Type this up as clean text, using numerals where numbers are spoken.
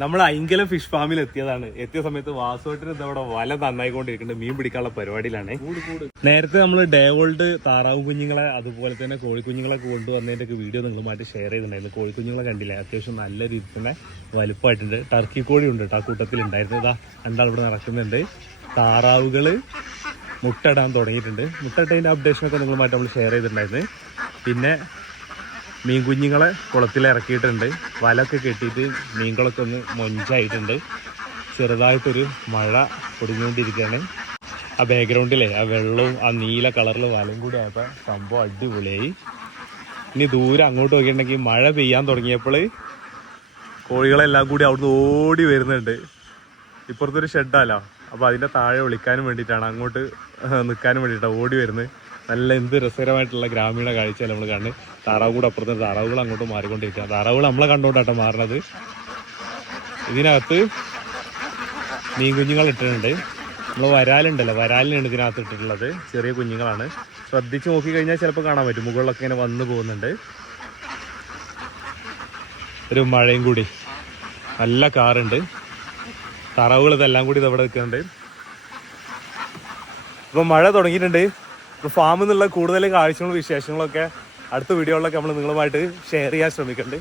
നമ്മൾ ഐങ്കലം ഫിഷ് ഫാമിൽ എത്തിയതാണ്. എത്തിയ സമയത്ത് വാസുവേട്ടന് ഇതവിടെ വല നന്നായിക്കൊണ്ടിരിക്കുന്നുണ്ട്. മീൻ പിടിക്കാനുള്ള പരിപാടിയിലാണ്. നേരത്തെ നമ്മൾ ഡേ ഓൾഡ് താറാവ് കുഞ്ഞുങ്ങളെ അതുപോലെ തന്നെ കോഴിക്കുഞ്ഞുങ്ങളൊക്കെ കൊണ്ടുവന്നതിന്റെ ഒക്കെ വീഡിയോ നിങ്ങളുമായിട്ട് ഷെയർ ചെയ്തിട്ടുണ്ടായിരുന്നു. കോഴിക്കുഞ്ഞുങ്ങളെ കണ്ടില്ലേ, അത്യാവശ്യം നല്ല രീതിയിൽ തന്നെ വലുപ്പമായിട്ടുണ്ട്. ടർക്കി കോഴി ഉണ്ട് ആ കൂട്ടത്തിൽ ഉണ്ടായിരുന്നു. ഇതാ രണ്ടാൾ ഇവിടെ നടക്കുന്നുണ്ട്. താറാവുകൾ മുട്ടയിടാൻ തുടങ്ങിയിട്ടുണ്ട്. മുട്ടയിട്ടതിൻ്റെ അപ്ഡേഷനൊക്കെ നിങ്ങളുമായിട്ട് നമ്മൾ ഷെയർ ചെയ്തിട്ടുണ്ടായിരുന്നു. പിന്നെ മീൻ കുഞ്ഞുങ്ങളെ കുളത്തിൽ ഇറക്കിയിട്ടുണ്ട്. വലൊക്കെ കെട്ടിയിട്ട് മീൻകളൊക്കെ ഒന്ന് മൊഞ്ചായിട്ടുണ്ട്. ചെറുതായിട്ടൊരു മഴ പൊടിഞ്ഞുകൊണ്ടിരിക്കുകയാണ്. ആ ബാക്ക്ഗ്രൗണ്ടിലെ ആ വെള്ളവും ആ നീല കളറിൽ വലയും കൂടി ആയപ്പോൾ സംഭവം അടിപൊളിയായി. ഇനി ദൂരെ അങ്ങോട്ട് നോക്കിയിട്ടുണ്ടെങ്കിൽ മഴ പെയ്യാൻ തുടങ്ങിയപ്പോൾ കോഴികളെല്ലാം കൂടി അവിടുന്ന് ഓടി വരുന്നുണ്ട്. ഇപ്പുറത്തൊരു ഷെഡാലോ, അപ്പോൾ അതിൻ്റെ താഴെ വിളിക്കാനും വേണ്ടിയിട്ടാണ്, അങ്ങോട്ട് നിൽക്കാനും വേണ്ടിയിട്ടാണ് ഓടി വരുന്നത്. നല്ല എന്ത് രസകരമായിട്ടുള്ള ഗ്രാമീണ കാഴ്ചയല്ല നമ്മൾ കാണുന്നത്. താറാവ് കൂടെ അപ്പുറത്ത് താറാവുകൾ അങ്ങോട്ട് മാറിക്കൊണ്ടിരിക്കുക. താറാവുകൾ നമ്മളെ കണ്ടുകൊണ്ടാട്ടോ മാറണത്. ഇതിനകത്ത് മീൻ കുഞ്ഞുങ്ങൾ ഇട്ടിട്ടുണ്ട്. നമ്മൾ വരാലുണ്ടല്ലോ, വരാലിനാണ് ഇതിനകത്ത് ഇട്ടിട്ടുള്ളത്. ചെറിയ കുഞ്ഞുങ്ങളാണ്. ശ്രദ്ധിച്ച് നോക്കിക്കഴിഞ്ഞാൽ ചിലപ്പോൾ കാണാൻ പറ്റും. മുകളിലൊക്കെ ഇങ്ങനെ വന്നു പോകുന്നുണ്ട്. ഒരു മഴയും കൂടി, നല്ല കാറുണ്ട്. താറാവുകൾ ഇതെല്ലാം കൂടി ഇതവിടെ നിൽക്കുന്നുണ്ട്. ഇപ്പം മഴ തുടങ്ങിയിട്ടുണ്ട്. ഇപ്പോൾ ഫാമിൽ നിന്നുള്ള കൂടുതൽ കാഴ്ചകളും വിശേഷങ്ങളൊക്കെ അടുത്ത വീഡിയോകളിലൊക്കെ നമ്മൾ നിങ്ങളുമായിട്ട് ഷെയർ ചെയ്യാൻ ശ്രമിക്കുന്നുണ്ട്.